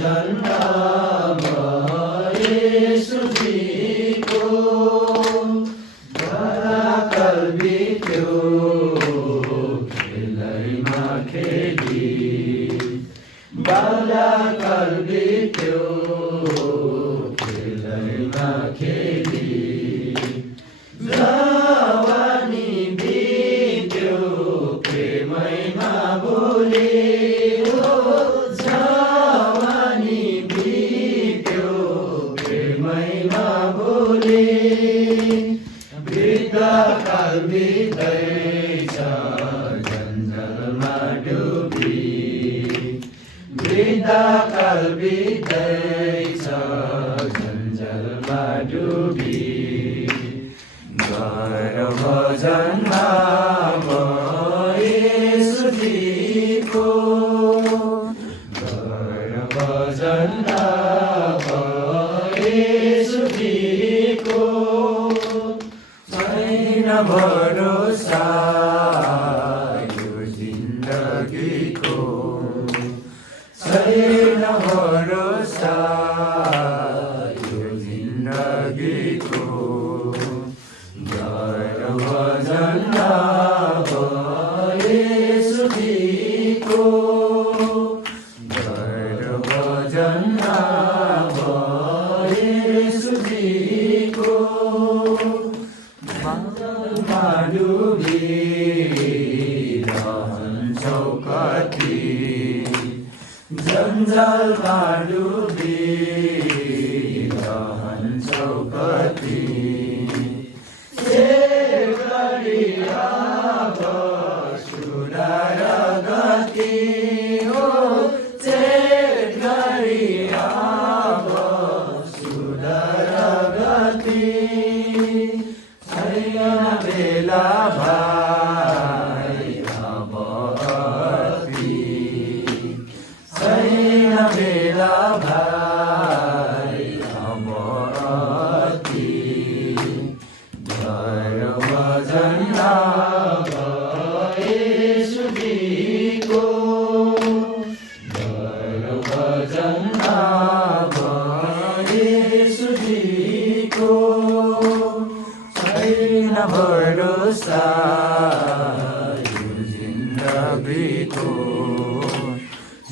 जन्म येशूजीको बराकल बित्यो खेलैमा खेली बराकल बित्यो खेलैमा खेली जवानी बित्यो प्रेमैमा बोले जवानी बित्यो प्रेमैमा बोले वृद्धकाल बित्दैछ जन्जलमा डुबी वृद्धकाल बित्दैछ जन्जलमा डुबी गर्भ जन्म येशूजीको गर्भ जन्म येशूजीको छैन भरोसा यो जिन्दगीको छैन भरोसा यो जिन्दगीको गर्भ जन्म येशूजीको गर्भ जन्म येशूजीको जन्जलमा डुबिरहन्छौ कति जन्जलमा डुबिरहन्छौ कति सुधार गति हो चेत गरी अब सुधार गति छैन बेला भाइ अब अति छैन बेला भाइ अब अति गर्भ जन्म येशूजीको गर्भ जन्म येशूजीको छैन भरोसा यो जिन्दगीको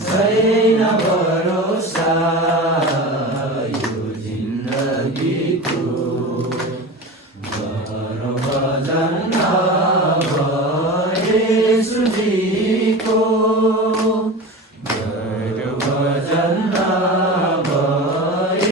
छैन भरोसा यो जिन्दगीको गर्भ जन्म येशूजीको